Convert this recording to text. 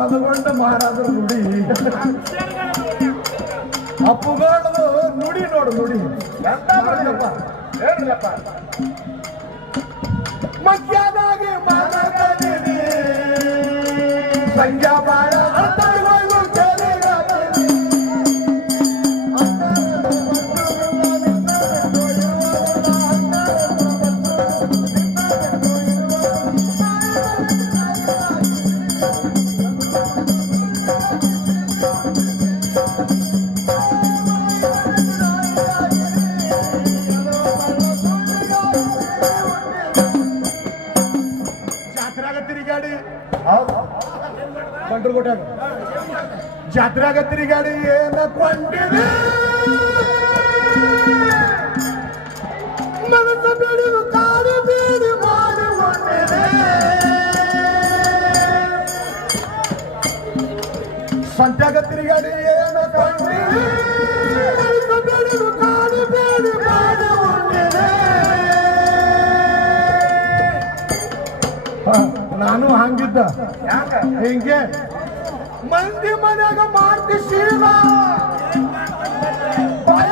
ಮದಗೊಂಡ ಮಹಾರಾಜರ ನುಡಿ ಅಪ್ಪುಗಳದು ನುಡಿ ನೋಡು ನುಡಿ ಎಂತ ಮಾಡಿದಪ್ಪ ಹೇಳ್ರಪ್ಪ. ಮಧ್ಯಾಹ್ನಾಗಿ ಮಾತಾಡಿದೀನಿ ಸಂಜಾ ಬಾಳ ಅರ್ಥಗಳು ಕೇಳಿರಾತೀನಿ ತಿರುಗಾಡಿ ಬಂಡ್ರು ಕೊಟ್ಟಾಗ ಜಾತ್ರಾಗ ತಿರುಗಾಡಿ ಏನ ಕೊಂಡಿದೆ ಮನಸ್ಸು ಬೇಡಿದು ಕಾಡು ಬೇಡಿ ಮಾಡಿ ಕೊಂಡಿದೆ ಸಂತ್ಯಾಗ ತಿರುಗಾಡಿ ಏನ ಕೊಂಡಿದೆ ಮನಸ್ಸು ಬೇಡಿದು ಕಾಡು ಬೇಡಿ ಮಾಡಿ ಕೊಂಡಿದೆ ನಾನು ಹಂಗಿದ್ದ ಯಾಕ ಹಿಂಗೆ ಮಂದಿ ಮನ್ಯಾಗ ಮಾಡ್ತಿ ಶೀಲ ಭಯ